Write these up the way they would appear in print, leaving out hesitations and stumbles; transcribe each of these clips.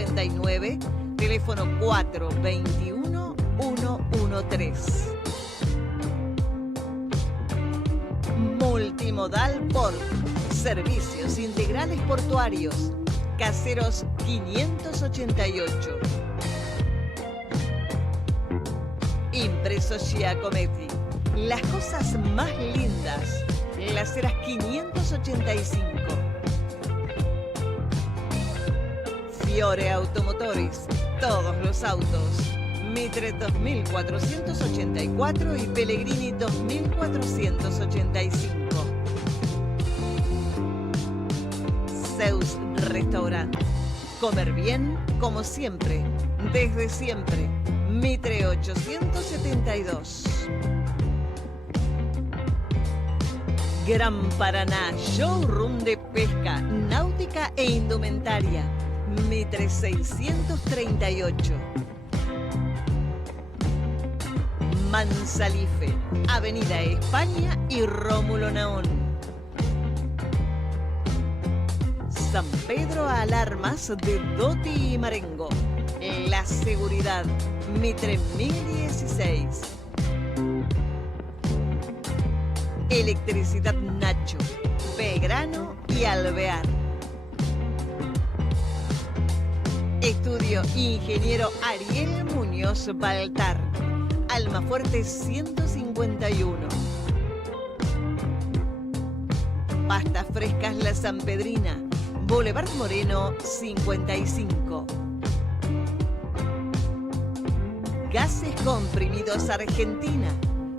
99, teléfono 421-113. Multimodal Port, servicios integrales portuarios, Caseros 588. Impreso Giacometti, las cosas más lindas, Las Heras 585. Fiore Automotores, todos los autos, Mitre 2484 y Pellegrini 2485. Zeus Restaurant, comer bien como siempre, desde siempre, Mitre 872. Gran Paraná, showroom de pesca, náutica e indumentaria, Mitre 638. Mansalife, Avenida España y Rómulo Naón. San Pedro Alarmas de Doti y Marengo. La seguridad, Mitre 1016. Electricidad Nacho, Belgrano y Alvear. Estudio Ingeniero Ariel Muñoz Baltar, Almafuerte 151. Pastas Frescas La Sanpedrina, Boulevard Moreno 55. Gases Comprimidos Argentina,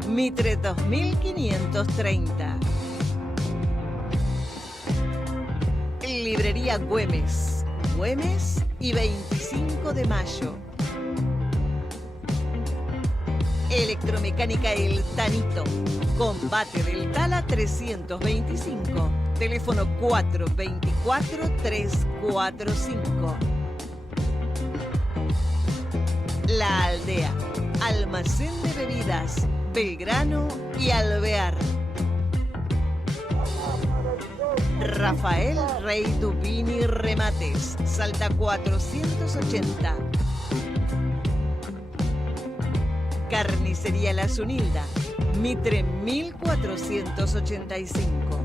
Mitre 2530. Librería Güemes, Güemes y 25 de Mayo. Electromecánica El Tanito, Combate del Tala 325, teléfono 424-345. La Aldea, almacén de bebidas, Belgrano y Alvear. Rafael Rey Dupini Remates, Salta 480. Carnicería La Zunilda, Mitre 1485.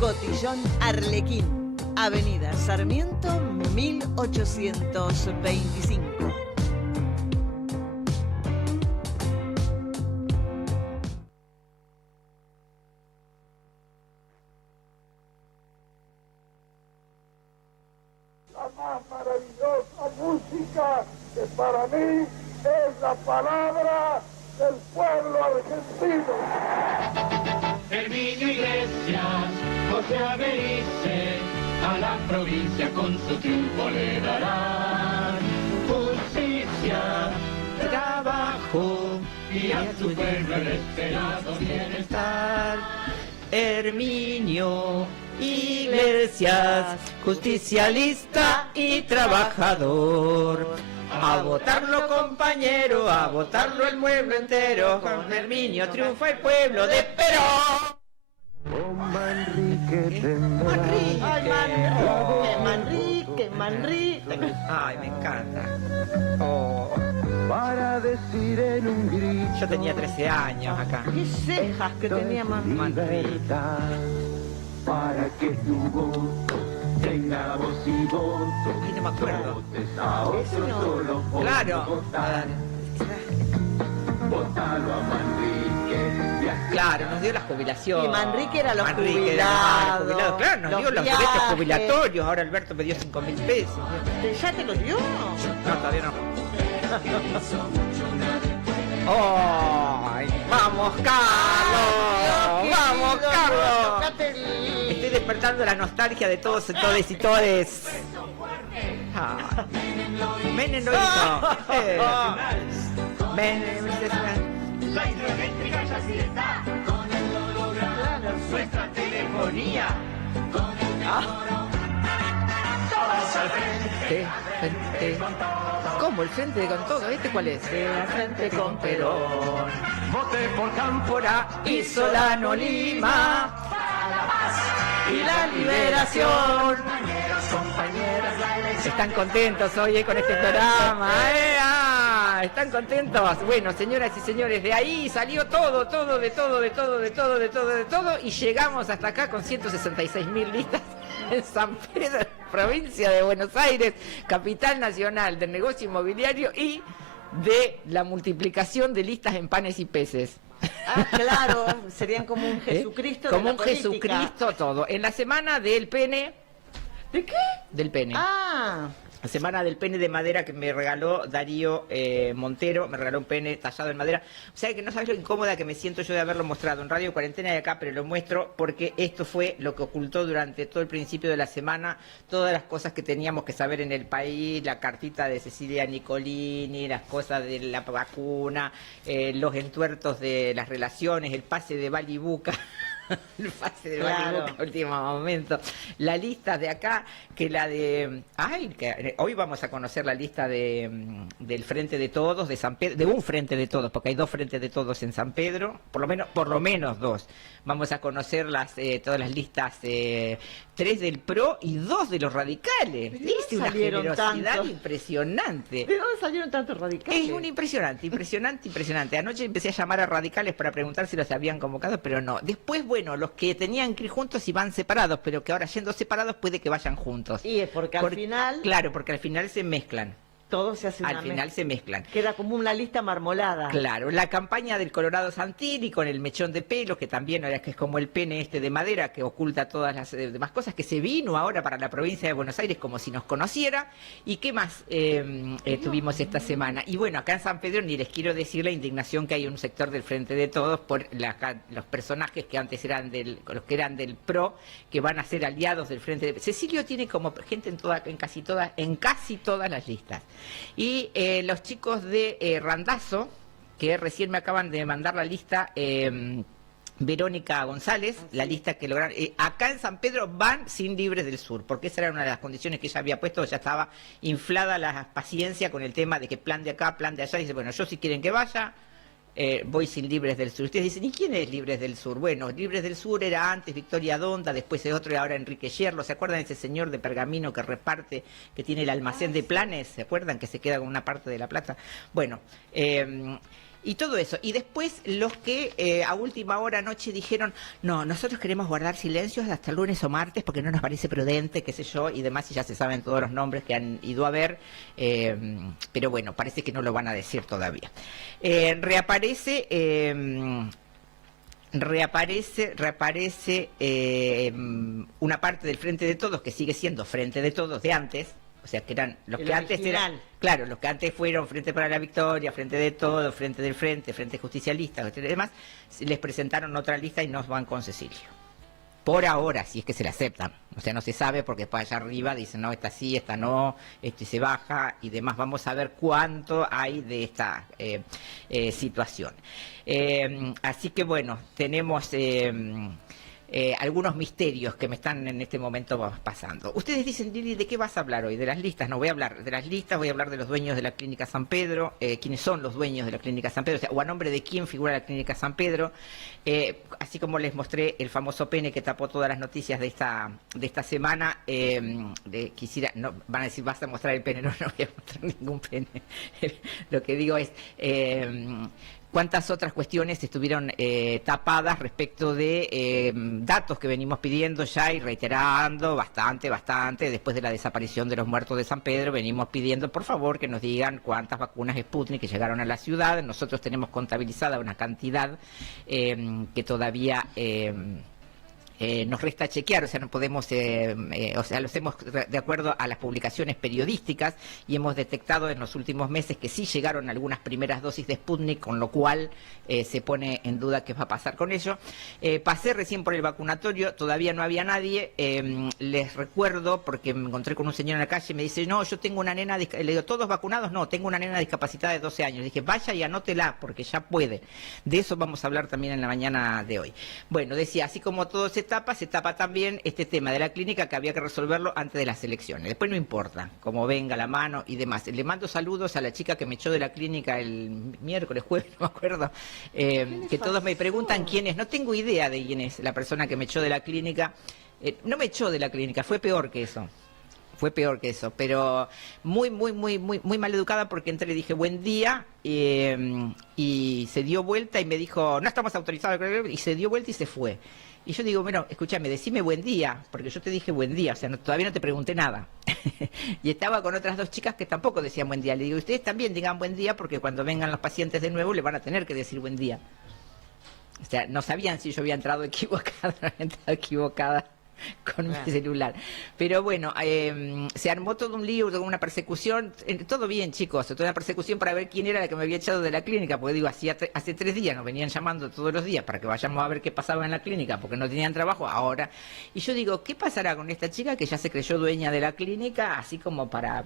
Cotillón Arlequín, Avenida Sarmiento 1825. La más maravillosa música que para mí es la palabra del pueblo argentino. Herminio Iglesias, José Averice, a la provincia con su triunfo le darán justicia, trabajo y a su pueblo el esperado bienestar. Herminio Iglesias, justicialista y trabajador. A votarlo, compañero, a votarlo el pueblo entero. Con Herminio triunfa el pueblo de Perón. Con Manrique tendrá. Manrique. Ay, me encanta. Oh, Para decir en un grito. yo tenía 13 años acá. Qué cejas que tenía Manrique. Libertad, para que tu voto tenga voz y voto. Ay, no me acuerdo. Votes a otro solo por Claro. votar. Votalo a Manrique. Claro, nos dio la jubilación. Y Manrique era los Manrique era los jubilados, Claro, nos los dio los viajes. boletos jubilatorios. Ahora Alberto me dio 5.000 pesos. ¿Ya te lo dio? No, todavía no. ¡Ay! ¡Vamos, Carlos! ¡Vamos, Carlos! Estoy despertando la nostalgia de todos y todes y todes. Ah. Menem lo hizo. Menem. La hidroeléctrica ya sí está, con el holograma, nuestra telefonía, con el todos al frente. ¿Cómo? ¿El frente con todo? ¿Este cuál es? El frente con Perón. Voté por Cámpora y Solano Lima. para la paz Y la liberación. Están contentos hoy con este programa, ¿están contentos? Bueno, señoras y señores, de ahí salió todo, y llegamos hasta acá con 166.000 listas en San Pedro, provincia de Buenos Aires, capital nacional del negocio inmobiliario y de la multiplicación de listas en panes y peces. Ah, claro, serían como un Jesucristo de como la un política. Jesucristo todo. En la semana del pene... ¿De qué? Del pene. Ah, La semana del pene de madera que me regaló Darío Montero, me regaló un pene tallado en madera. O sea que no sabes lo incómoda que me siento yo de haberlo mostrado en Radio Cuarentena de acá, pero lo muestro porque esto fue lo que ocultó durante todo el principio de la semana, todas las cosas que teníamos que saber en el país, la cartita de Cecilia Nicolini, las cosas de la vacuna, los entuertos de las relaciones, el pase de Bali Buca. El pase de Bali Buca, último momento. La lista de acá, que la de... hoy vamos a conocer la lista del Frente de Todos, de San Pedro, de un Frente de Todos, porque hay 2 Frentes de Todos en San Pedro, por lo menos 2. Vamos a conocer todas las listas, 3 del PRO y 2 de los radicales. Es una generosidad impresionante. ¿De dónde salieron tantos radicales? Es un impresionante. Anoche empecé a llamar a radicales para preguntar si los habían convocado, pero no. Después, bueno, los que tenían que ir juntos iban separados, pero que ahora yendo separados puede que vayan juntos. Y es porque al final... Claro, porque al final se mezclan. Todo se hace al final se mezclan. Queda como una lista marmolada. Claro, la campaña del Colorado Santilli con el mechón de pelo, que también ahora que es como el pene de madera que oculta todas las demás cosas, que se vino ahora para la provincia de Buenos Aires como si nos conociera. ¿Y qué más tuvimos esta semana? Y bueno, acá en San Pedro ni les quiero decir la indignación que hay en un sector del Frente de Todos por los personajes que antes eran los que eran del PRO, que van a ser aliados del Frente de... Cecilio tiene como gente en casi todas las listas. Y los chicos de Randazzo, que recién me acaban de mandar la lista, Verónica González, la lista que lograron, acá en San Pedro van sin Libres del Sur, porque esa era una de las condiciones que ella había puesto, ya estaba inflada la paciencia con el tema de que plan de acá, plan de allá, y dice, bueno, yo si quieren que vaya... voy sin Libres del Sur. Ustedes dicen, ¿y quién es Libres del Sur? Bueno, Libres del Sur era antes Victoria Donda, después es otro y ahora Enrique Yerlo. ¿Se acuerdan de ese señor de Pergamino que reparte, que tiene el almacén de planes? ¿Se acuerdan? Que se queda con una parte de la plata. Bueno, y todo eso. Y después los que a última hora anoche dijeron, no, nosotros queremos guardar silencios hasta el lunes o martes porque no nos parece prudente, qué sé yo, y demás, y ya se saben todos los nombres que han ido a ver, pero bueno, parece que no lo van a decir todavía. Reaparece una parte del Frente de Todos que sigue siendo Frente de Todos de antes. O sea, que eran los que antes eran, claro, los que antes fueron Frente para la Victoria, Frente de Todo, Frente del Frente, Frente Justicialista, y demás, les presentaron otra lista y no van con Cecilio. Por ahora, si es que se le aceptan. O sea, no se sabe porque para allá arriba dicen, no, esta sí, esta no, esto y se baja y demás. Vamos a ver cuánto hay de esta situación. Así que bueno, tenemos... algunos misterios que me están en este momento pasando. Ustedes dicen, Lili, ¿de qué vas a hablar hoy? De las listas. No voy a hablar de las listas, voy a hablar de los dueños de la Clínica San Pedro, quiénes son los dueños de la Clínica San Pedro, o a nombre de quién figura la Clínica San Pedro, así como les mostré el famoso pene que tapó todas las noticias de esta semana. Quisiera, no, van a decir, vas a mostrar el pene. No, no voy a mostrar ningún pene. Lo que digo es... cuántas otras cuestiones estuvieron tapadas respecto de datos que venimos pidiendo ya y reiterando bastante, después de la desaparición de los muertos de San Pedro, venimos pidiendo por favor que nos digan cuántas vacunas Sputnik que llegaron a la ciudad. Nosotros tenemos contabilizada una cantidad que todavía... nos resta chequear, o sea, no podemos, o sea, lo hacemos de acuerdo a las publicaciones periodísticas y hemos detectado en los últimos meses que sí llegaron algunas primeras dosis de Sputnik, con lo cual se pone en duda qué va a pasar con ello. Pasé recién por el vacunatorio, todavía no había nadie, les recuerdo, porque me encontré con un señor en la calle y me dice, no, yo tengo una nena, le digo, ¿todos vacunados? No, tengo una nena discapacitada de 12 años. Dije, vaya y anótela, porque ya puede. De eso vamos a hablar también en la mañana de hoy. Bueno, decía, así como todo se tapa también este tema de la clínica que había que resolverlo antes de las elecciones. Después no importa, como venga la mano y demás. Le mando saludos a la chica que me echó de la clínica el miércoles, jueves, no me acuerdo, que todos me preguntan quién es. No tengo idea de quién es la persona que me echó de la clínica. No me echó de la clínica, fue peor que eso. fue peor que eso, pero muy mal educada, porque entré y le dije buen día y se dio vuelta y me dijo no estamos autorizados, y se dio vuelta y se fue. Y yo digo, bueno, escúchame, decime buen día, porque yo te dije buen día, o sea, todavía no te pregunté nada. Y estaba con otras dos chicas que tampoco decían buen día. Le digo, ustedes también digan buen día, porque cuando vengan los pacientes de nuevo le van a tener que decir buen día. O sea, no sabían si yo había entrado equivocada con mi celular. Pero bueno, se armó todo un lío, toda una persecución, todo bien, chicos, toda una persecución para ver quién era la que me había echado de la clínica, porque digo, hace 3 días nos venían llamando todos los días para que vayamos a ver qué pasaba en la clínica, porque no tenían trabajo ahora. Y yo digo, ¿qué pasará con esta chica que ya se creyó dueña de la clínica, así como para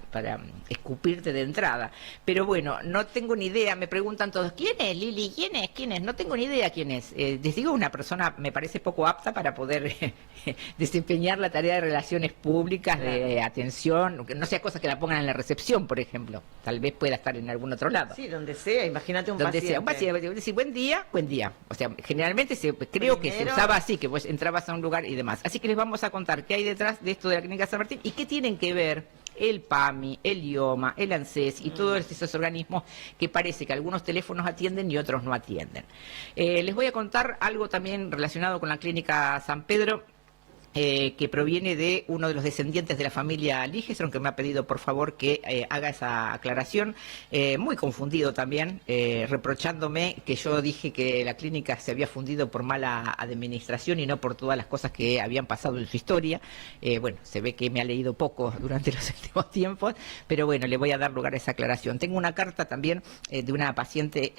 escupirte de entrada? Pero bueno, no tengo ni idea, me preguntan todos, ¿quién es, Lili? ¿Quién es? No tengo ni idea quién es. Les digo, una persona me parece poco apta para poder desempeñar la tarea de relaciones públicas, de atención, no sea cosa que la pongan en la recepción, por ejemplo. Tal vez pueda estar en algún otro lado. Sí, donde sea, imagínate un donde paciente. sea, un paciente, decir buen día. O sea, generalmente creo que se usaba así, que vos entrabas a un lugar y demás. Así que les vamos a contar qué hay detrás de esto de la Clínica San Martín y qué tienen que ver el PAMI, el IOMA, el ANSES y todos esos organismos que parece que algunos teléfonos atienden y otros no atienden. Les voy a contar algo también relacionado con la Clínica San Pedro, que proviene de uno de los descendientes de la familia Ligeson, que me ha pedido por favor que haga esa aclaración, muy confundido también, reprochándome que yo dije que la clínica se había fundido por mala administración y no por todas las cosas que habían pasado en su historia. Bueno, se ve que me ha leído poco durante los últimos tiempos, pero bueno, le voy a dar lugar a esa aclaración. Tengo una carta también de una paciente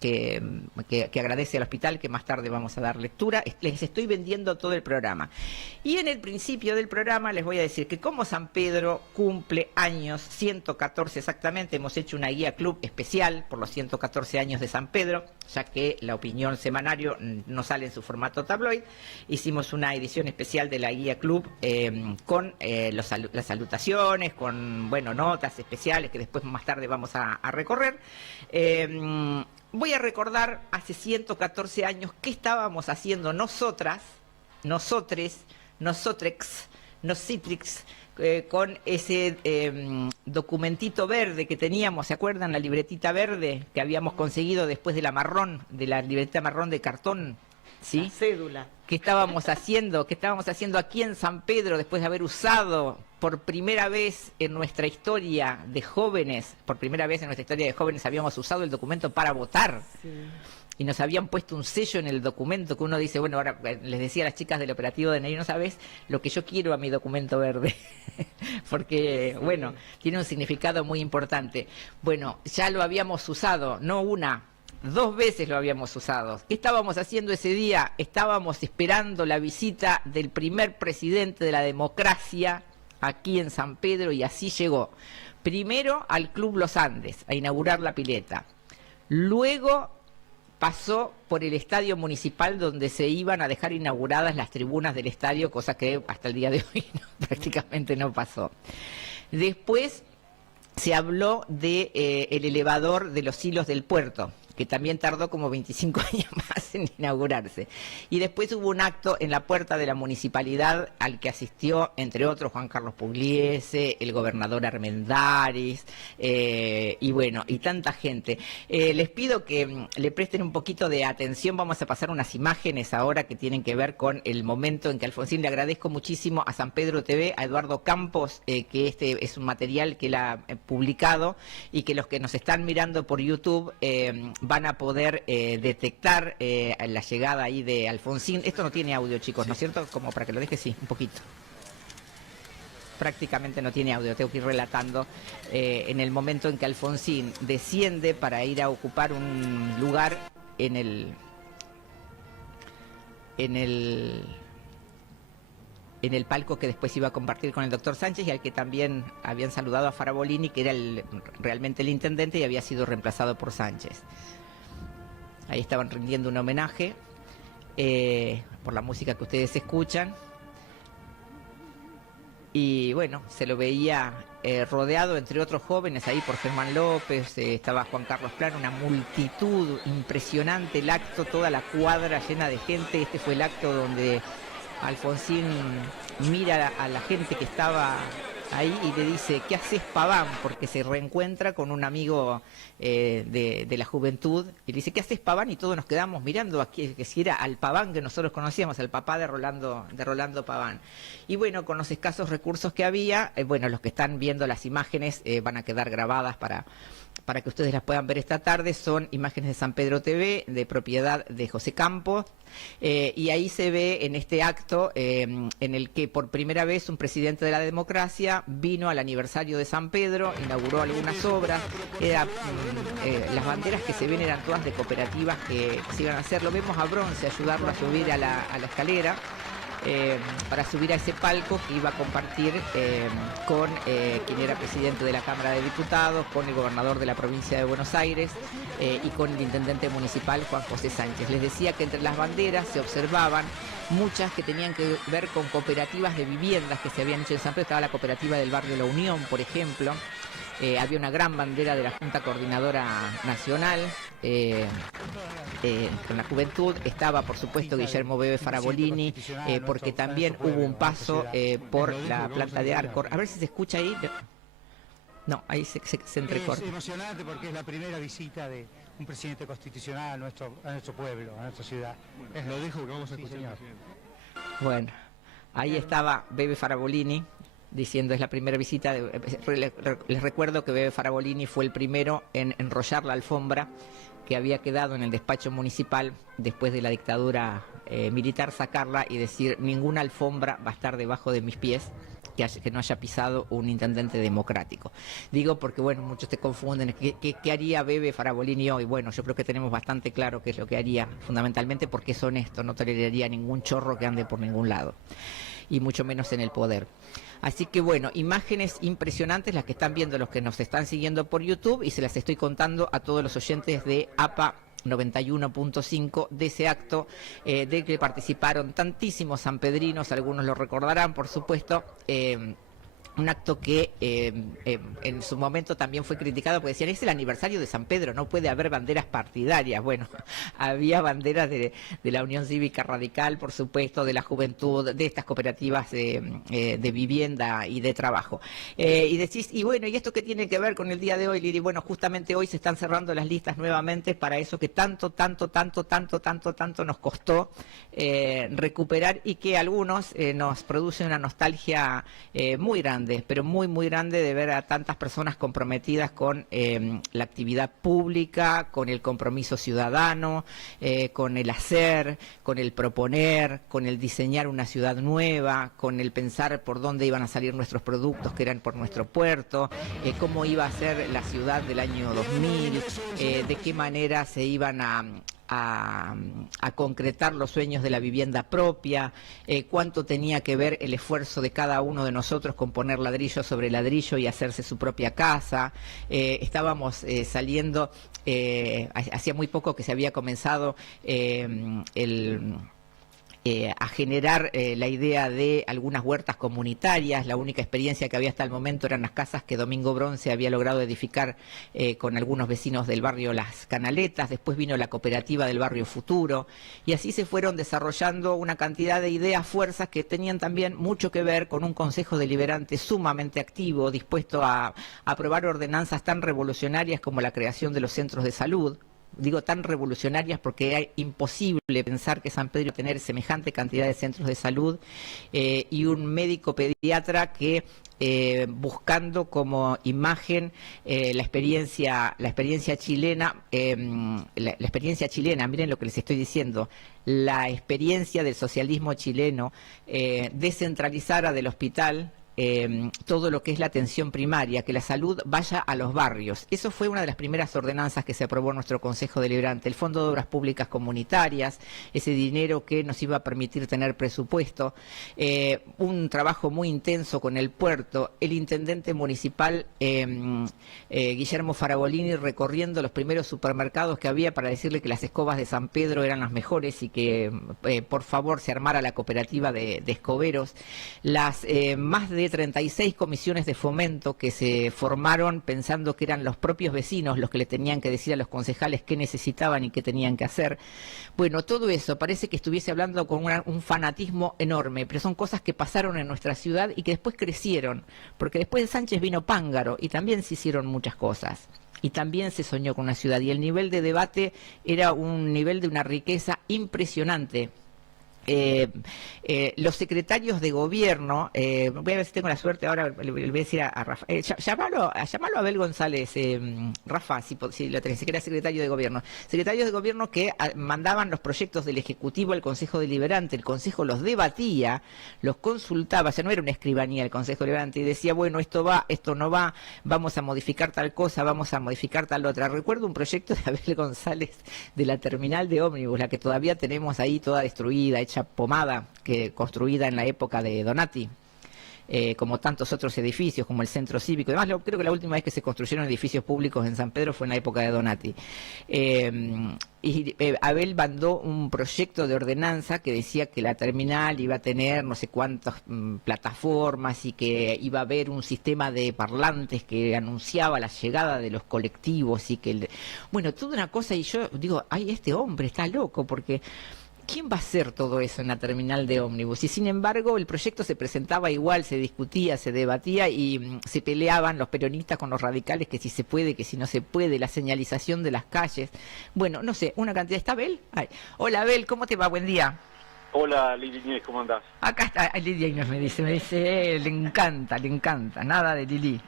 que agradece al hospital, que más tarde vamos a dar lectura. Les estoy vendiendo todo el programa. Y en el principio del programa les voy a decir que como San Pedro cumple años, 114 exactamente, hemos hecho una guía club especial por los 114 años de San Pedro, ya que la opinión semanario no sale en su formato tabloid. Hicimos una edición especial de la guía club con las salutaciones, con notas especiales que después más tarde vamos a recorrer. Voy a recordar hace 114 años qué estábamos haciendo nosotras, nosotres, nosotrex, nositrix, con ese documentito verde que teníamos, ¿se acuerdan? La libretita verde que habíamos conseguido después de la libretita marrón de cartón, ¿sí? La cédula. ¿Qué estábamos haciendo aquí en San Pedro después de haber usado por primera vez en nuestra historia de jóvenes, habíamos usado el documento para votar? Sí. Y nos habían puesto un sello en el documento que uno dice, bueno, ahora les decía a las chicas del operativo de DNI, no sabes lo que yo quiero a mi documento verde, porque, bueno, tiene un significado muy importante. Bueno, ya lo habíamos usado, no una, 2 veces lo habíamos usado. ¿Qué estábamos haciendo ese día? Estábamos esperando la visita del primer presidente de la democracia aquí en San Pedro, y así llegó. Primero al Club Los Andes, a inaugurar la pileta. Luego pasó por el estadio municipal, donde se iban a dejar inauguradas las tribunas del estadio, cosa que hasta el día de hoy prácticamente no pasó. Después se habló de el elevador de los Hilos del Puerto, que también tardó como 25 años más en inaugurarse. Y después hubo un acto en la puerta de la municipalidad al que asistió, entre otros, Juan Carlos Pugliese, el gobernador Armendáriz, y bueno, y tanta gente. Les pido que le presten un poquito de atención. Vamos a pasar unas imágenes ahora que tienen que ver con el momento en que Alfonsín, le agradezco muchísimo a San Pedro TV, a Eduardo Campos, que este es un material que él ha publicado y que los que nos están mirando por YouTube van a poder detectar la llegada ahí de Alfonsín. Esto no tiene audio, chicos, ¿no es cierto? Como para que lo deje, sí, un poquito. Prácticamente no tiene audio, tengo que ir relatando en el momento en que Alfonsín desciende para ir a ocupar un lugar en el palco que después iba a compartir con el doctor Sánchez, y al que también habían saludado a Farabolini, que era realmente el intendente y había sido reemplazado por Sánchez. Ahí estaban rindiendo un homenaje por la música que ustedes escuchan. Y bueno, se lo veía rodeado, entre otros jóvenes, ahí por Germán López, estaba Juan Carlos Plano, una multitud impresionante, el acto, toda la cuadra llena de gente. Este fue el acto donde Alfonsín mira a la gente que estaba ahí y le dice, ¿qué haces, Paván? Porque se reencuentra con un amigo de la juventud y le dice, ¿qué haces, Paván? Y todos nos quedamos mirando aquí, que si era al Paván que nosotros conocíamos, al papá de Rolando Paván. Y bueno, con los escasos recursos que había, bueno, los que están viendo las imágenes van a quedar grabadas para que ustedes las puedan ver esta tarde. Son imágenes de San Pedro TV, de propiedad de José Campos, y ahí se ve en este acto en el que por primera vez un presidente de la democracia vino al aniversario de San Pedro, inauguró algunas obras. Las banderas que se ven eran todas de cooperativas que se iban a hacer. Lo vemos a Bronce ayudarlo a subir a la escalera, para subir a ese palco que iba a compartir con quien era presidente de la Cámara de Diputados, con el gobernador de la provincia de Buenos Aires y con el intendente municipal Juan José Sánchez. Les decía que entre las banderas se observaban muchas que tenían que ver con cooperativas de viviendas que se habían hecho en San Pedro. Estaba la cooperativa del barrio La Unión, por ejemplo. Había una gran bandera de la Junta Coordinadora Nacional con la juventud. Estaba, por supuesto, Guillermo Bebe Farabolini, porque también hubo un paso por la planta de Arcor. A ver si se escucha ahí. No, ahí se entrecorta. Es emocionante porque es la primera visita de un presidente constitucional a nuestro pueblo, a nuestra ciudad. Lo dejo porque vamos a escuchar. Bueno, ahí estaba Bebe Farabolini diciendo, es la primera visita. Les recuerdo que Bebe Farabolini fue el primero en enrollar la alfombra que había quedado en el despacho municipal después de la dictadura militar, sacarla y decir, ninguna alfombra va a estar debajo de mis pies que no haya pisado un intendente democrático. Digo porque, bueno, muchos te confunden, ¿qué haría Bebe Farabolini hoy? Bueno, yo creo que tenemos bastante claro qué es lo que haría, fundamentalmente porque es honesto, no toleraría ningún chorro que ande por ningún lado, y mucho menos en el poder. Así que bueno, imágenes impresionantes las que están viendo los que nos están siguiendo por YouTube, y se las estoy contando a todos los oyentes de APA 91.5 de ese acto de que participaron tantísimos sanpedrinos, algunos lo recordarán, por supuesto. Un acto que en su momento también fue criticado porque decían, es el aniversario de San Pedro, no puede haber banderas partidarias. Bueno, había banderas de la Unión Cívica Radical, por supuesto, de la juventud, de estas cooperativas de vivienda y de trabajo. Y decís, y bueno, ¿y esto qué tiene que ver con el día de hoy, Lili? Bueno, justamente hoy se están cerrando las listas nuevamente para eso que tanto nos costó recuperar, y que a algunos nos produce una nostalgia muy grande, pero muy grande, de ver a tantas personas comprometidas con la actividad pública, con el compromiso ciudadano, con el hacer, con el proponer, con el diseñar una ciudad nueva, con el pensar por dónde iban a salir nuestros productos, que eran por nuestro puerto, cómo iba a ser la ciudad del año 2000, de qué manera se iban a concretar los sueños de la vivienda propia, cuánto tenía que ver el esfuerzo de cada uno de nosotros con poner ladrillo sobre ladrillo y hacerse su propia casa. Estábamos saliendo, hacía muy poco que se había comenzado a generar la idea de algunas huertas comunitarias. La única experiencia que había hasta el momento eran las casas que Domingo Bronce había logrado edificar con algunos vecinos del barrio Las Canaletas. Después vino la cooperativa del barrio Futuro, y así se fueron desarrollando una cantidad de ideas, fuerzas que tenían también mucho que ver con un consejo deliberante sumamente activo, dispuesto a aprobar ordenanzas tan revolucionarias como la creación de los centros de salud. Digo tan revolucionarias porque es imposible pensar que San Pedro tener semejante cantidad de centros de salud y un médico pediatra que buscando como imagen la experiencia chilena, miren lo que les estoy diciendo, la experiencia del socialismo chileno, descentralizara del hospital todo lo que es la atención primaria, que la salud vaya a los barrios. Eso fue una de las primeras ordenanzas que se aprobó en nuestro Consejo Deliberante. El Fondo de Obras Públicas Comunitarias, ese dinero que nos iba a permitir tener presupuesto, un trabajo muy intenso con el puerto, el intendente municipal Guillermo Farabolini recorriendo los primeros supermercados que había para decirle que las escobas de San Pedro eran las mejores y que por favor se armara la cooperativa de escoberos. Las más de de 36 comisiones de fomento que se formaron pensando que eran los propios vecinos los que le tenían que decir a los concejales qué necesitaban y qué tenían que hacer. Bueno, todo eso parece que estuviese hablando con un fanatismo enorme, pero son cosas que pasaron en nuestra ciudad y que después crecieron, porque después de Sánchez vino Pángaro y también se hicieron muchas cosas. Y también se soñó con una ciudad y el nivel de debate era un nivel de una riqueza impresionante. Los secretarios de gobierno, voy a ver si tengo la suerte ahora, le voy a decir a Rafa, llamalo a Abel González, Rafa, si lo tenés, que era secretario de gobierno. Secretarios de gobierno que mandaban los proyectos del Ejecutivo al Consejo Deliberante, el Consejo los debatía, los consultaba, ya no era una escribanía el Consejo Deliberante, y decía, bueno, esto va, esto no va, vamos a modificar tal cosa, vamos a modificar tal otra. Recuerdo un proyecto de Abel González de la terminal de ómnibus, la que todavía tenemos ahí toda destruida, hecha pomada, que construida en la época de Donati, como tantos otros edificios, como el Centro Cívico. Además, creo que la última vez que se construyeron edificios públicos en San Pedro fue en la época de Donati. Abel mandó un proyecto de ordenanza que decía que la terminal iba a tener no sé cuántas plataformas y que iba a haber un sistema de parlantes que anunciaba la llegada de los colectivos y que... Bueno, toda una cosa, y yo digo, ay, este hombre está loco, porque... ¿Quién va a hacer todo eso en la terminal de ómnibus? Y sin embargo el proyecto se presentaba igual, se discutía, se debatía y se peleaban los peronistas con los radicales que si se puede, que si no se puede, la señalización de las calles. Bueno, no sé, una cantidad. ¿Está Abel? Ay. Hola Abel, ¿cómo te va? Buen día. Hola Lili Inés, ¿cómo andás? Acá está, Lidia Inés me dice, le encanta, nada de Lili.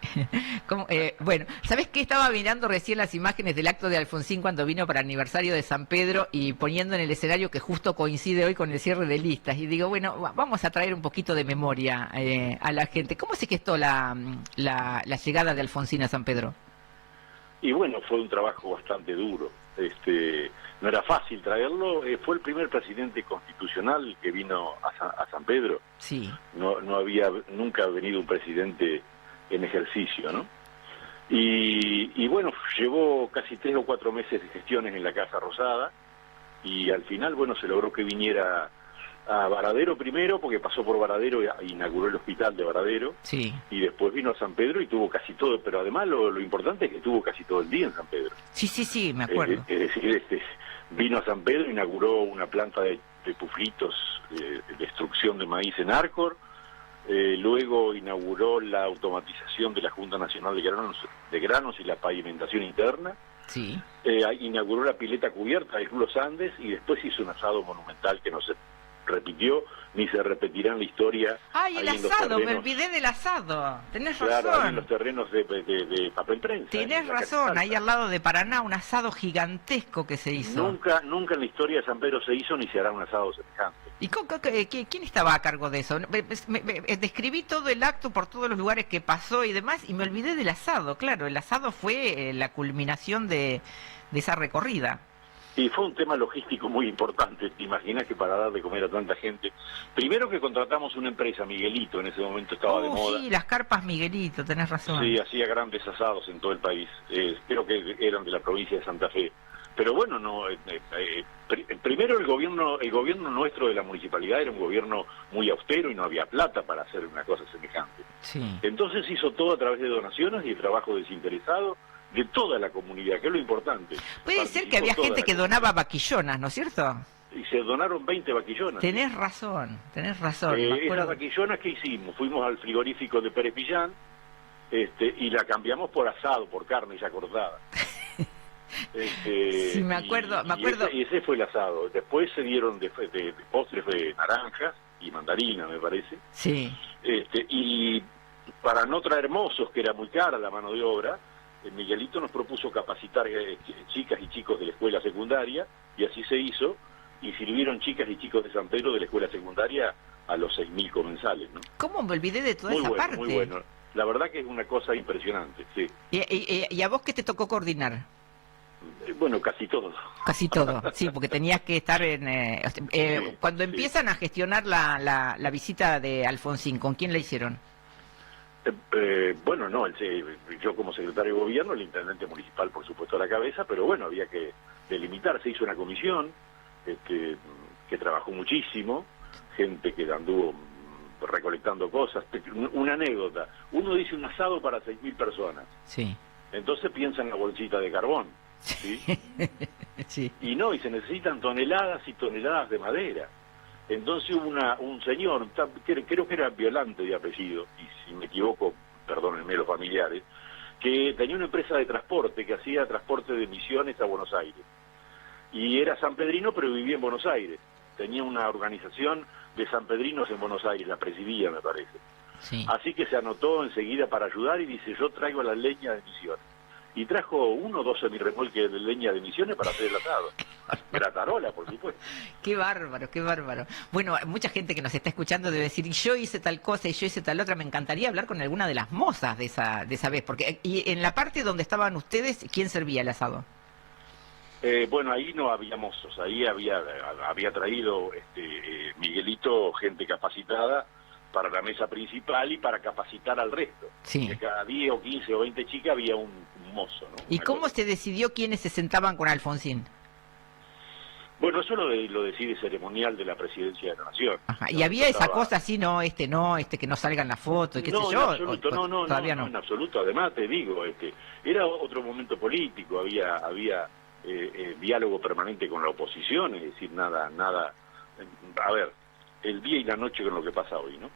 Bueno, ¿sabés qué? Estaba mirando recién las imágenes del acto de Alfonsín cuando vino para el aniversario de San Pedro y poniendo en el escenario que justo coincide hoy con el cierre de listas. Y digo, bueno, vamos a traer un poquito de memoria a la gente. ¿Cómo se gestó la llegada de Alfonsín a San Pedro? Y bueno, fue un trabajo bastante duro. No era fácil traerlo. Fue el primer presidente constitucional que vino a San Pedro. Sí. No había nunca venido un presidente en ejercicio, ¿no? Y bueno, llevó casi 3 o 4 meses de gestiones en la Casa Rosada y al final, bueno, se logró que viniera a Varadero primero, porque pasó por Varadero e inauguró el hospital de Varadero. Sí. Y después vino a San Pedro y tuvo casi todo, pero además lo importante es que tuvo casi todo el día en San Pedro. Sí, me acuerdo. Es decir, vino a San Pedro, inauguró una planta de pufritos de extrucción de maíz en Arcor, luego inauguró la automatización de la Junta Nacional de Granos y la pavimentación interna. Sí. Inauguró la pileta cubierta del Club Los Andes y después hizo un asado monumental que no se repitió ni se repetirá en la historia. ¡Ay, el asado! Me olvidé del asado. Tenés razón. Claro, en los terrenos de papel prensa. Tenés razón, ahí al lado de Paraná, un asado gigantesco que se hizo. Nunca en la historia de San Pedro se hizo ni se hará un asado semejante. ¿Y quién estaba a cargo de eso? Describí todo el acto por todos los lugares que pasó y demás, y me olvidé del asado. Claro, el asado fue la culminación de esa recorrida. Y fue un tema logístico muy importante. Te imaginas que para dar de comer a tanta gente... Primero que contratamos una empresa, Miguelito, en ese momento estaba de moda. Sí, las carpas Miguelito, tenés razón. Sí, hacía grandes asados en todo el país. Creo que eran de la provincia de Santa Fe. Pero bueno, no. Primero el gobierno nuestro de la municipalidad era un gobierno muy austero y no había plata para hacer una cosa semejante. Sí. Entonces hizo todo a través de donaciones y de trabajo desinteresado de toda la comunidad, que es lo importante. Puede ser que había gente que donaba vaquillonas, ¿no es cierto? Y se donaron 20 vaquillonas. Tenés razón. Esas vaquillonas que hicimos, fuimos al frigorífico de Pérez Pillán y la cambiamos por asado, por carne ya cortada. Sí, me acuerdo. Y ese fue el asado. Después se dieron de postres de naranjas y mandarina, me parece. Sí. Y para no traer mozos, que era muy cara la mano de obra, Miguelito nos propuso capacitar chicas y chicos de la escuela secundaria, y así se hizo, y sirvieron chicas y chicos de San Pedro de la escuela secundaria a los 6.000 comensales, ¿no? ¿Cómo me olvidé de toda esa parte? Muy bueno. La verdad que es una cosa impresionante, sí. ¿Y a vos qué te tocó coordinar? Bueno, casi todo. Casi todo, sí, porque tenías que estar en... cuando empiezan a gestionar la visita de Alfonsín, ¿con quién la hicieron? Bueno, no, yo como secretario de gobierno, el intendente municipal por supuesto a la cabeza, pero bueno, había que delimitar. Se hizo una comisión que trabajó muchísimo, gente que anduvo recolectando cosas. Una anécdota, uno dice un asado para 6.000 personas, Sí. entonces piensa en la bolsita de carbón, ¿sí? Sí. Y no, y se necesitan toneladas y toneladas de madera. Entonces hubo un señor, creo que era Violante de apellido, y si me equivoco, perdónenme los familiares, que tenía una empresa de transporte que hacía transporte de Misiones a Buenos Aires. Y era sanpedrino, pero vivía en Buenos Aires. Tenía una organización de sanpedrinos en Buenos Aires, la presidía, me parece. Sí. Así que se anotó enseguida para ayudar y dice, yo traigo la leña de Misiones. Y trajo 1 o 2 semirremolques de leña de Misiones para hacer el asado. Gratarola, por supuesto. Qué bárbaro, qué bárbaro. Bueno, mucha gente que nos está escuchando debe decir, yo hice tal cosa y yo hice tal otra. Me encantaría hablar con alguna de las mozas de esa vez. Porque y en la parte donde estaban ustedes, ¿quién servía el asado? Bueno, ahí no había mozos, ahí había traído Miguelito gente capacitada para la mesa principal y para capacitar al resto. Sí. Que cada 10 o 15 o 20 chicas había un mozo, ¿no? ¿Y Una cómo cosa. se decidió quiénes se sentaban con Alfonsín? Bueno, eso lo decide ceremonial de la Presidencia de la Nación. Ajá. Y No, había esa estaba- cosa así, no, que no salgan las fotos, y qué no, sé en yo. absoluto, Todavía no, en absoluto. Además, te digo, era otro momento político, había diálogo permanente con la oposición, es decir, nada, a ver, el día y la noche con lo que pasa hoy, ¿no?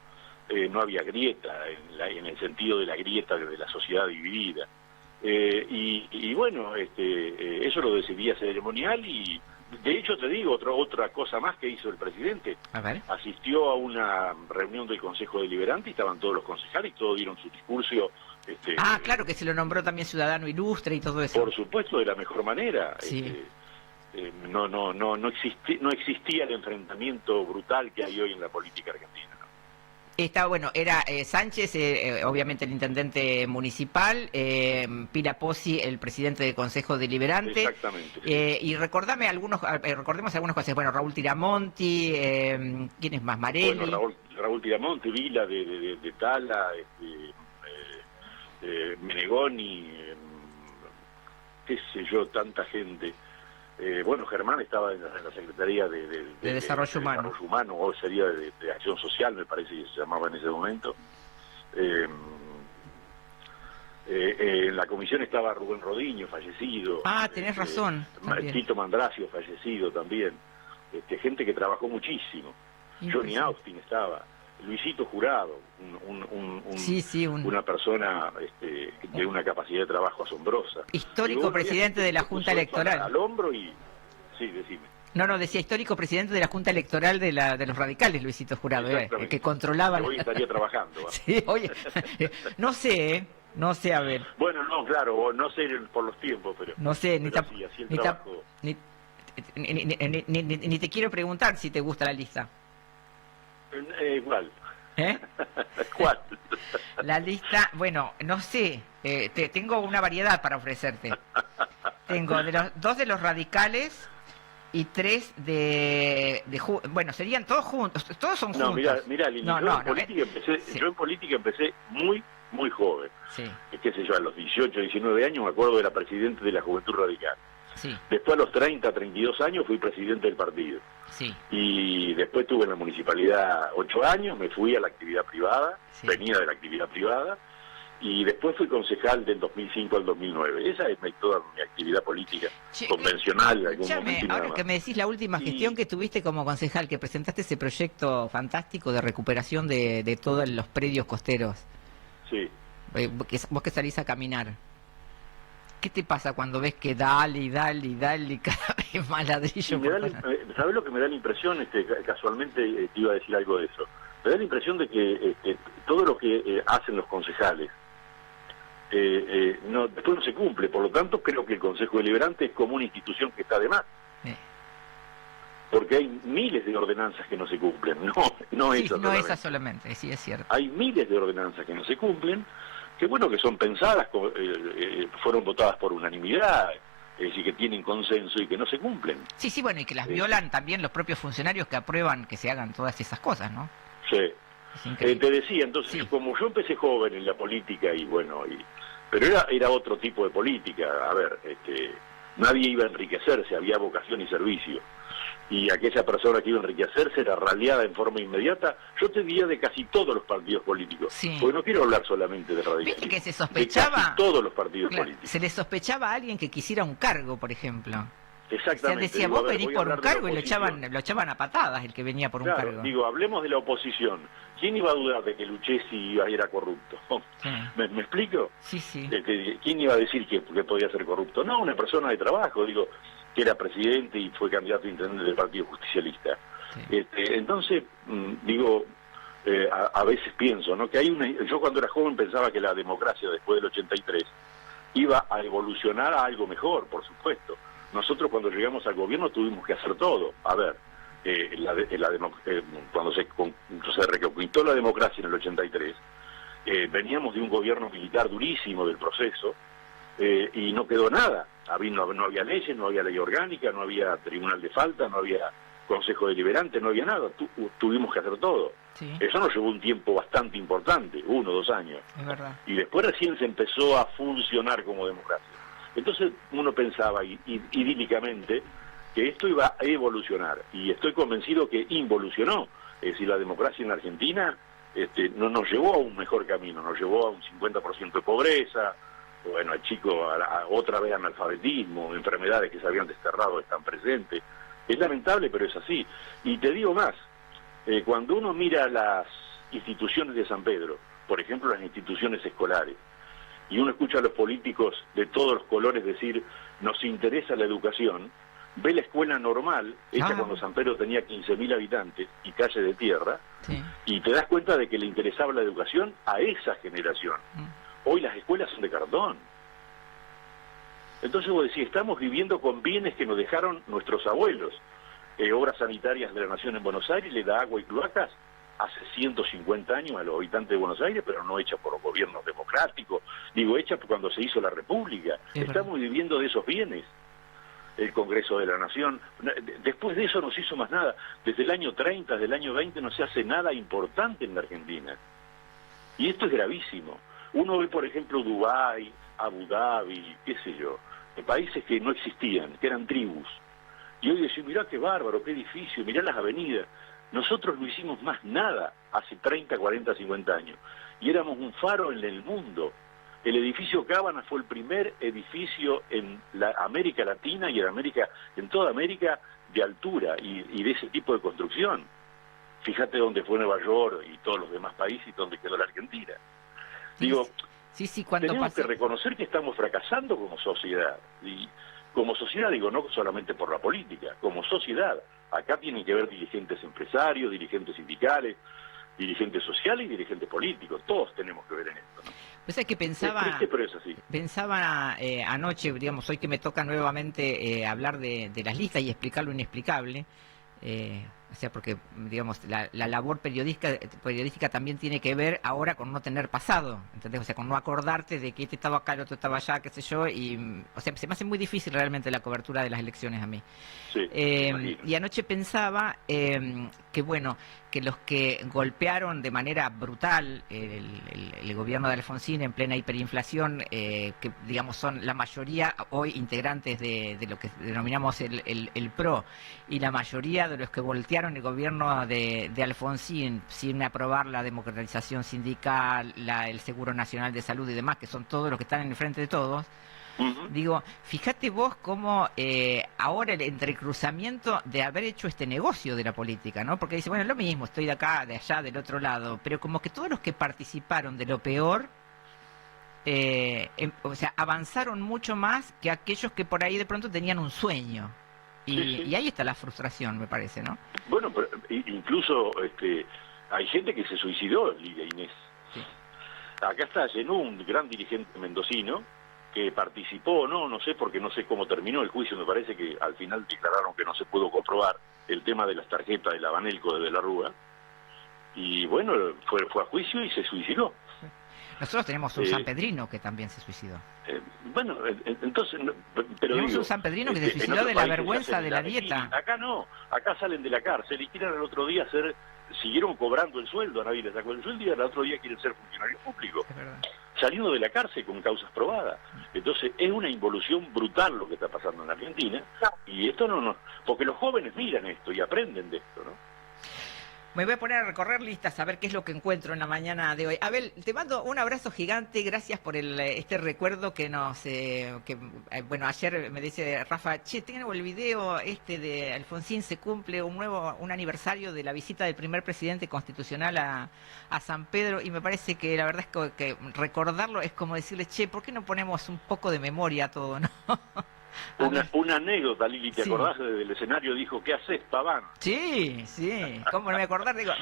No había grieta, en el sentido de la grieta de la sociedad dividida. Y bueno, eso lo decidía ceremonial y, de hecho, te digo, otra cosa más que hizo el presidente. A ver. Asistió a una reunión del Consejo Deliberante y estaban todos los concejales y todos dieron su discurso. Claro que se lo nombró también ciudadano ilustre y todo eso. Por supuesto, de la mejor manera. Sí. No existía el enfrentamiento brutal que hay hoy en la política argentina. ¿No? Era Sánchez, obviamente el intendente municipal, Pila Pozzi, el presidente del Consejo Deliberante. Exactamente. Y recordemos algunos cosas. Bueno, Raúl Tiramonti, ¿quién es más? Marelli. Bueno, Raúl Tiramonte, Vila de Tala, Menegoni, qué sé yo, tanta gente. Bueno, Germán estaba en la Secretaría de Desarrollo Humano. Desarrollo Humano, o sería de Acción Social, me parece que se llamaba en ese momento. En la comisión estaba Rubén Rodiño, fallecido. Tenés razón. También. Tito Mandracio, fallecido también. Gente que trabajó muchísimo. Johnny Austin estaba. Luisito Jurado, una persona de una capacidad de trabajo asombrosa. Histórico presidente de la Junta Electoral. Al hombro y... Sí, decime. No, decía histórico presidente de la Junta Electoral de los radicales, Luisito Jurado, que controlaba... Hoy estaría trabajando. Sí, oye, no sé, a ver. Bueno, no, claro, no sé por los tiempos, pero... No sé, ni te quiero preguntar si te gusta la lista. ¿Cuál? ¿Eh? ¿Cuál? La lista, bueno, no sé, tengo una variedad para ofrecerte. Tengo 2 de los radicales y 3 bueno, serían todos juntos, todos son juntos. No, mira, Lili, yo en política empecé muy, muy joven. Sí. Qué sé yo, a los 18, 19 años me acuerdo era presidente de la Juventud Radical. Sí. Después a los 30, 32 años fui presidente del partido. Sí. Y después tuve en la municipalidad 8 años, me fui a la actividad privada, venía de la actividad privada, y después fui concejal del 2005 al 2009. Esa es toda mi actividad política convencional. En algún momento ahora que me decís la última gestión que tuviste como concejal, que presentaste ese proyecto fantástico de recuperación de todos los predios costeros. Sí. Vos que salís a caminar. ¿Qué te pasa cuando ves que dale cada vez más ladrillo? ¿Sabés lo que me da la impresión? Casualmente te iba a decir algo de eso. Me da la impresión de que todo lo que hacen los concejales después no se cumple. Por lo tanto, creo que el Consejo Deliberante es como una institución que está de más. Porque hay miles de ordenanzas que no se cumplen. No esa solamente, sí, es cierto. Hay miles de ordenanzas que no se cumplen, que bueno, que son pensadas, fueron votadas por unanimidad, es decir, que tienen consenso y que no se cumplen. Sí, bueno, y que las violan también los propios funcionarios que aprueban que se hagan todas esas cosas, ¿no? Sí. Te decía, entonces, como yo empecé joven en la política y bueno, pero era otro tipo de política. A ver, nadie iba a enriquecerse, había vocación y servicio. y aquella persona que iba a enriquecerse era raleada en forma inmediata, yo te diría de casi todos los partidos políticos, Sí. porque no quiero hablar solamente de radicalismo. ¿Viste que se De sospechaba? casi todos los partidos Claro, políticos. se le sospechaba a alguien que quisiera un cargo, por ejemplo. O sea, Exactamente. decía, Digo, a vos ver, venís voy a por un hablar de la cargo y oposición. lo echaban a patadas el que venía por un Claro, cargo. digo, hablemos de la oposición. ¿Quién iba a dudar de que Lucchesi era corrupto? Sí. ¿Me explico? Sí, sí. ¿Quién iba a decir que podía ser corrupto? No, una persona de trabajo, digo, que era presidente y fue candidato a intendente del Partido Justicialista. Sí. Entonces, digo, a veces pienso, ¿no? Que hay yo cuando era joven pensaba que la democracia después del 83 iba a evolucionar a algo mejor, por supuesto. Nosotros cuando llegamos al gobierno tuvimos que hacer todo. A ver, cuando se reconquistó la democracia en el 83, veníamos de un gobierno militar durísimo del proceso, y no quedó nada. No había leyes, no había ley orgánica, no había tribunal de falta, no había consejo deliberante, no había nada. Tuvimos que hacer todo. Sí, Eso nos llevó un tiempo bastante importante, 1 o 2 años. es verdad. Y después recién se empezó a funcionar como democracia. Entonces uno pensaba idílicamente que esto iba a evolucionar, y estoy convencido que involucionó. Es decir, la democracia en Argentina no nos llevó a un mejor camino, nos llevó a un 50% de pobreza, bueno, al chico otra vez analfabetismo, enfermedades que se habían desterrado están presentes. Es lamentable, pero es así. Y te digo más, cuando uno mira las instituciones de San Pedro, por ejemplo las instituciones escolares, y uno escucha a los políticos de todos los colores decir, nos interesa la educación, ve la escuela normal, hecha cuando San Pedro tenía 15.000 habitantes y calle de tierra, Sí. y te das cuenta de que le interesaba la educación a esa generación. Hoy las escuelas son de cartón. Entonces vos decís, estamos viviendo con bienes que nos dejaron nuestros abuelos. Obras sanitarias de la Nación en Buenos Aires le da agua y cloacas hace 150 años a los habitantes de Buenos Aires, pero no hecha por gobiernos democráticos, digo, hecha cuando se hizo la República. Es Estamos viviendo de esos bienes. El Congreso de la Nación, después de eso no se hizo más nada. Desde el año 30, desde el año 20 no se hace nada importante en la Argentina. Y esto es gravísimo. Uno ve, por ejemplo, Dubái, Abu Dhabi, qué sé yo, países que no existían, que eran tribus. Y hoy decís, mirá qué bárbaro, qué edificio, mirá las avenidas. Nosotros no hicimos más nada hace 30, 40, 50 años. Y éramos un faro en el mundo. El edificio Cábana fue el primer edificio en la América Latina y en toda América de altura y de ese tipo de construcción. Fíjate dónde fue Nueva York y todos los demás países y dónde quedó la Argentina. Digo, Sí, cuando tenemos que reconocer que estamos fracasando como sociedad. Y como sociedad, digo, no solamente por la política, como sociedad. Acá tienen que ver dirigentes empresarios, dirigentes sindicales, dirigentes sociales y dirigentes políticos. Todos tenemos que ver en esto, ¿no? Pues es que pensaba... Es triste, pero es así. Pensaba anoche, digamos, hoy que me toca nuevamente hablar de las listas y explicar lo inexplicable, o sea, porque, digamos, la labor periodística también tiene que ver ahora con no tener pasado, ¿entendés? O sea, con no acordarte de que este estaba acá, el otro estaba allá, qué sé yo, y, o sea, se me hace muy difícil realmente la cobertura de las elecciones a mí. Sí, Y anoche pensaba que, bueno, que los que golpearon de manera brutal el gobierno de Alfonsín en plena hiperinflación, que digamos son la mayoría hoy integrantes de lo que denominamos el PRO, y la mayoría de los que voltearon el gobierno de Alfonsín sin aprobar la democratización sindical, el Seguro Nacional de Salud y demás, que son todos los que están en el frente de todos. Digo, fíjate vos cómo ahora el entrecruzamiento de haber hecho este negocio de la política, ¿no? Porque dice, bueno, lo mismo, estoy de acá, de allá, del otro lado, pero como que todos los que participaron de lo peor, o sea, avanzaron mucho más que aquellos que por ahí de pronto tenían un sueño. Y ahí está la frustración, me parece, ¿no? Bueno, pero incluso hay gente que se suicidó, Lidia Inés. Sí. Acá está Llenú, un gran dirigente mendocino, que participó, no sé, porque no sé cómo terminó el juicio, me parece que al final declararon que no se pudo comprobar el tema de las tarjetas de la Banelco de la Rúa, y bueno, fue a juicio y se suicidó. Nosotros tenemos un sanpedrino que también se suicidó. Bueno, entonces, pero tenemos digo, un sanpedrino que se suicidó de la vergüenza de la dieta. Acá no, acá salen de la cárcel y quieren el otro día hacer siguieron cobrando el sueldo, a nadie le sacó el sueldo y al otro día quieren ser funcionarios públicos, Es verdad. saliendo de la cárcel con causas probadas. Entonces es una involución brutal lo que está pasando en Argentina, y esto porque los jóvenes miran esto y aprenden de esto, ¿no? Me voy a poner a recorrer listas a ver qué es lo que encuentro en la mañana de hoy. Abel, te mando un abrazo gigante, gracias por este recuerdo que bueno, ayer me dice Rafa, che, tengo el video de Alfonsín, se cumple un aniversario de la visita del primer presidente constitucional a San Pedro, y me parece que la verdad es que recordarlo es como decirle, che, ¿por qué no ponemos un poco de memoria a todo, no? Una anécdota, Lili, ¿te Sí. acordás del escenario? Dijo, ¿qué haces, Paván? Sí, ¿cómo no me acordar? Digo,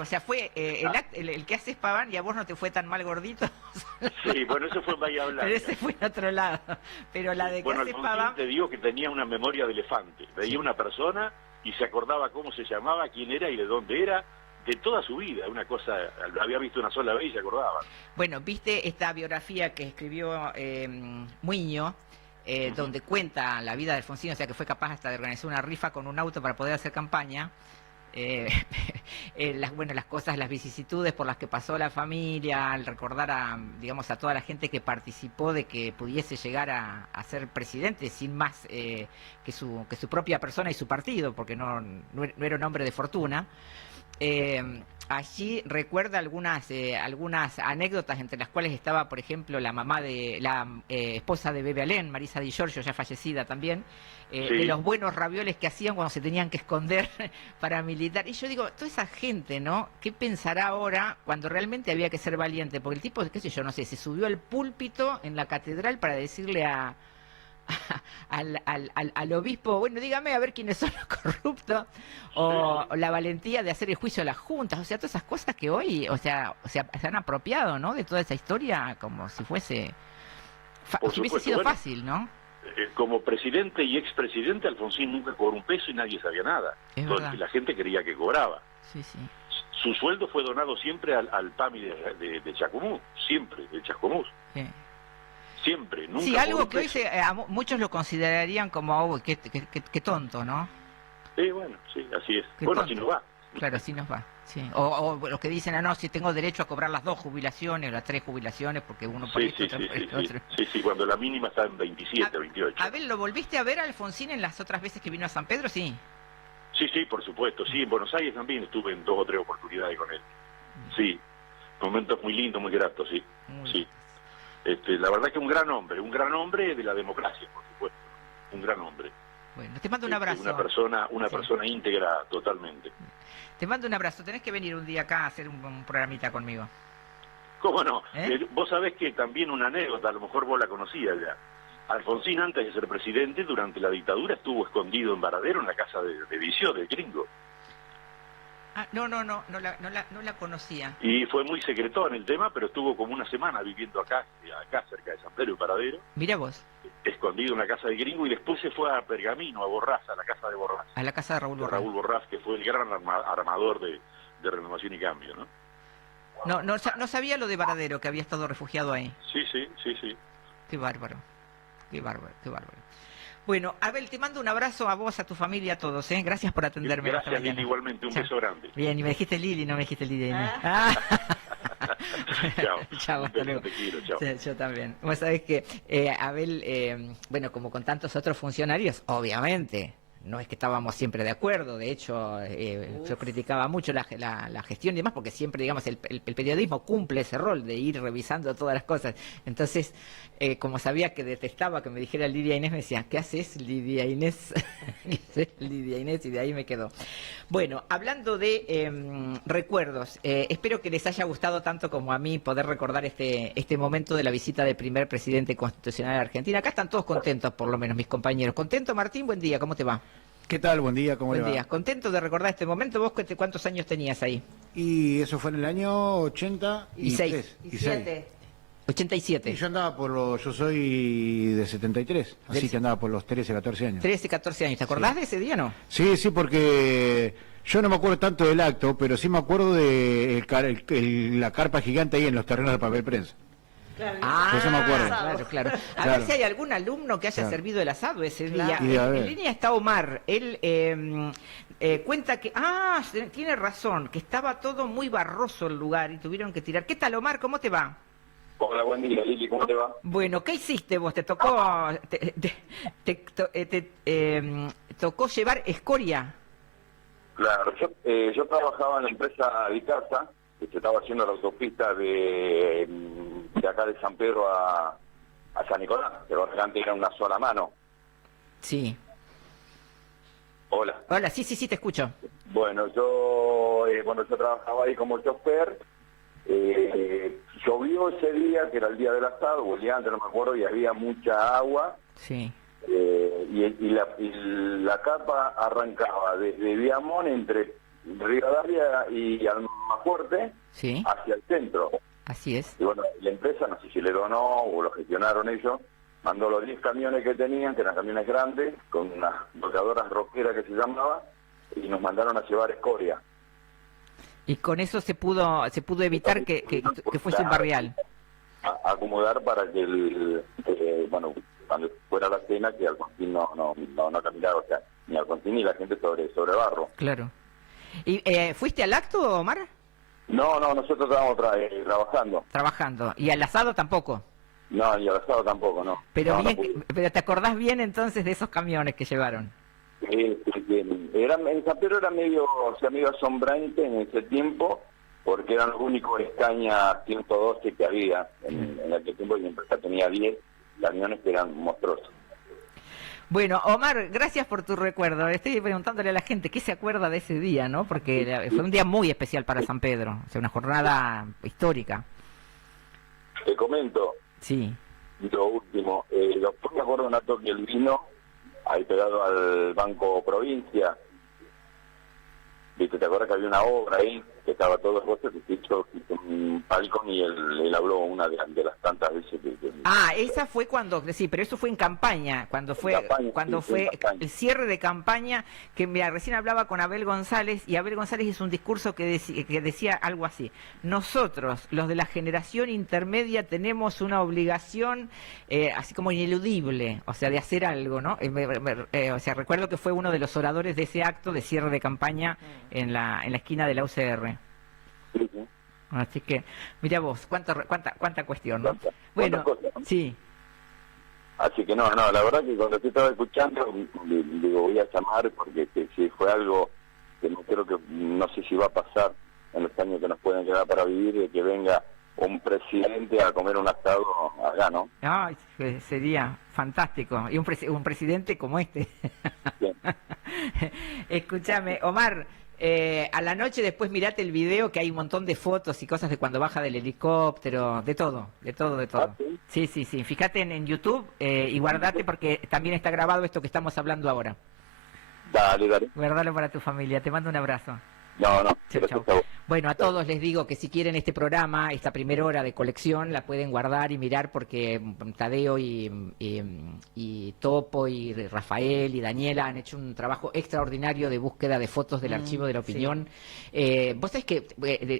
o sea, fue el que haces, Paván, y a vos no te fue tan mal gordito. Sí, bueno, eso fue en Bahía Blanca. Pero ese fue en otro lado. Pero la de que Bueno, haces, Alfonsín Paván... te digo que tenía una memoria de elefante. Veía Sí. una persona y se acordaba cómo se llamaba, quién era y de dónde era, de toda su vida. Una cosa, lo había visto una sola vez y se acordaba. Bueno, viste esta biografía que escribió Muiño, donde cuenta la vida de Alfonsín, o sea que fue capaz hasta de organizar una rifa con un auto para poder hacer campaña. Las cosas, las vicisitudes por las que pasó la familia, al recordar a toda la gente que participó de que pudiese llegar a ser presidente sin más que su propia persona y su partido, porque no era un hombre de fortuna. Allí recuerda algunas anécdotas, entre las cuales estaba, por ejemplo, la mamá de la esposa de Bebe Alén, Marisa Di Giorgio, ya fallecida también, Sí. de los buenos ravioles que hacían cuando se tenían que esconder para militar. Y yo digo, toda esa gente, ¿no? ¿Qué pensará ahora cuando realmente había que ser valiente? Porque el tipo, qué sé yo, no sé, se subió al púlpito en la catedral para decirle al obispo, bueno, dígame a ver quiénes son los corruptos, o la valentía de hacer el juicio a las juntas, o sea, todas esas cosas que hoy, o sea, se han apropiado, ¿no? De toda esa historia como si fuese, Por si hubiese supuesto, sido bueno, fácil, ¿no? Como presidente y expresidente, Alfonsín nunca cobró un peso y nadie sabía nada. Es verdad. La gente creía que cobraba. Sí, sí. Su sueldo fue donado siempre al PAMI de Chascomús, siempre, de Chascomús. Sí. Siempre, nunca. Sí, cobró algo un que hoy peso. muchos lo considerarían como, oh, qué tonto, ¿no? Bueno, sí, así es. Qué Bueno, tonto. así nos va. Claro, así nos va. Sí. O los que dicen, no, si tengo derecho a cobrar las 2 jubilaciones, las 3 jubilaciones, porque uno por Sí, esto, sí, otro sí, por sí, esto, otro. sí, cuando la mínima está en 27, 28. A ver, ¿lo volviste a ver a Alfonsín en las otras veces que vino a San Pedro? Sí. Sí, por supuesto, sí, en Buenos Aires también estuve en 2 o 3 oportunidades con él. Sí, momentos muy lindos, muy gratos, sí. Muy Sí. La verdad que un gran hombre de la democracia, por supuesto, un gran hombre. Bueno, te mando un abrazo. Una Sí. persona íntegra totalmente. Te mando un abrazo. Tenés que venir un día acá a hacer un programita conmigo. ¿Cómo no? ¿Eh? Vos sabés que también una anécdota, a lo mejor vos la conocías ya. Alfonsín, antes de ser presidente, durante la dictadura estuvo escondido en Varadero, en la casa de Vicio, del gringo. Ah, no la conocía. Y fue muy secretón el tema, pero estuvo como una semana viviendo acá cerca de San Pedro y Varadero, Mira vos, escondido en la casa del gringo, y después se fue a Pergamino, a Borraz, a la casa de Borraz. a la casa de Raúl De Borrell. Raúl Borraz, que fue el gran armador de Renovación y Cambio, ¿no? No sabía lo de Varadero, que había estado refugiado ahí. Sí. Qué bárbaro. Bueno, Abel, te mando un abrazo a vos, a tu familia, a todos, ¿eh? Gracias por atenderme. esta Gracias, mañana. Lili, igualmente, un Chao. beso grande. Bien, y me dijiste Lili, no me dijiste Lili. Chao. Chao, hasta Un beso, luego. te quiero, chao. Sí, yo también. Vos sabés que Abel, bueno, como con tantos otros funcionarios, obviamente, no es que estábamos siempre de acuerdo, de hecho, yo criticaba mucho la gestión y demás, porque siempre, digamos, el periodismo cumple ese rol de ir revisando todas las cosas. Entonces, como sabía que detestaba que me dijera Lidia Inés, me decía, ¿qué haces, Lidia Inés? ¿Qué haces, Lidia Inés? Y de ahí me quedó. Bueno, hablando de recuerdos, espero que les haya gustado tanto como a mí poder recordar este momento de la visita del primer presidente constitucional de Argentina. Acá están todos contentos, por lo menos mis compañeros. ¿Contento, Martín? Buen día, ¿cómo te va? ¿Qué tal? Buen día, ¿cómo Buen le va? día. ¿Contento de recordar este momento? ¿Vos cuántos años tenías ahí? Y eso fue en el año 86. Y 87. Y yo andaba yo soy de 73, así Del- que andaba por los 13, 14 años. 13, 14 años. ¿Te acordás de ese día, no? Sí, porque yo no me acuerdo tanto del acto, pero sí me acuerdo de la carpa gigante ahí en los terrenos de papel prensa. Ah, Eso me acuerdo. claro, claro. A Claro. ver si hay algún alumno que haya Claro. servido el asado ese Claro. día. Y a En ver. línea está Omar. Él cuenta que, tiene razón, que estaba todo muy barroso el lugar y tuvieron que tirar. ¿Qué tal, Omar? ¿Cómo te va? Hola, buen día, Lili, ¿cómo te va? Bueno, ¿qué hiciste vos? ¿Te tocó, tocó llevar escoria? Claro, yo trabajaba en la empresa Vicasa, que se estaba haciendo la autopista de acá de San Pedro a San Nicolás, pero antes era una sola mano. Sí. Hola. Hola, sí, te escucho. Bueno, yo trabajaba ahí como chofer. Llovió ese día, que era el día del asado, o el día antes, no me acuerdo, y había mucha agua. Sí. Y la capa arrancaba desde Viamón, entre Rivadavia y Almafuerte, Sí, hacia el centro. así es. Y bueno, la empresa, no sé si le donó o lo gestionaron ellos, mandó los 10 camiones que tenían, que eran camiones grandes, con unas volcadoras roqueras que se llamaba, y nos mandaron a llevar escoria. Y con eso se pudo evitar que fuese un barrial. A acomodar para que cuando fuera la cena, que Alfonsín no caminara, o sea, ni Alfonsín ni la gente sobre barro. Claro. ¿Y fuiste al acto, Omar? No, nosotros estábamos trabajando. Trabajando. ¿Y al asado tampoco? No, y al asado tampoco, no. Pero No, bien, no pude. pero te acordás bien entonces de esos camiones que llevaron. En San Pedro era medio asombrante en ese tiempo, porque eran los únicos Escaña 112 que había en aquel tiempo, y la empresa tenía 10 camiones que eran monstruosos. Bueno, Omar, gracias por tu recuerdo. Estoy preguntándole a la gente qué se acuerda de ese día, ¿no? Porque fue un día muy especial para San Pedro, o sea, una jornada histórica. Te comento, Sí. lo último, después me acuerdo de un acto que él vino, ahí pegado al Banco Provincia. ¿Viste? ¿Te acuerdas que había una obra ahí? Que estaba todo el que se hizo un palco, y él habló una de las tantas veces que Esa fue sí, pero eso fue en campaña, cuando fue en campaña. el cierre de campaña, que mira, recién hablaba con Abel González, y Abel González hizo un discurso que decía algo así: nosotros, los de la generación intermedia, tenemos una obligación así como ineludible, o sea, de hacer algo, ¿no? O sea, recuerdo que fue uno de los oradores de ese acto de cierre de campaña en la esquina de la UCR. Sí, sí. Así que, mira vos, cuánta cuestión, ¿no? ¿Cuántas Bueno, cosas, no? sí. Así que no, la verdad que cuando te estaba escuchando, digo, voy a llamar, porque si fue algo que no creo que, no sé si va a pasar en los años que nos pueden quedar para vivir, de que venga un presidente a comer un asado acá, ¿no? Ay, sería fantástico. Y un presidente como este. Bien. Escúchame, Omar, a la noche después mirate el video, que hay un montón de fotos y cosas de cuando baja del helicóptero, de todo. ¿Ah, sí? Sí. Fíjate en YouTube y guardate, porque también está grabado esto que estamos hablando ahora. Dale. Guardalo para tu familia. Te mando un abrazo. No, Chau, gracias chau. a vos. Bueno, a todos les digo que si quieren este programa, esta primera hora de colección, la pueden guardar y mirar, porque Tadeo y Topo y Rafael y Daniela han hecho un trabajo extraordinario de búsqueda de fotos del archivo de la opinión. Vos sabés que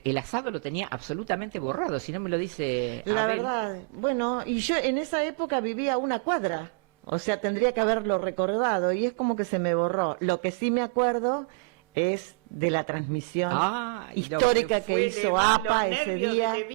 el asado lo tenía absolutamente borrado, si no me lo dice La Abel. verdad, bueno, y yo en esa época vivía a una cuadra, o sea, tendría que haberlo recordado, y es como que se me borró. Lo que sí me acuerdo es de la transmisión Ay, lo histórica fue que hizo de los APA ese nervios día. de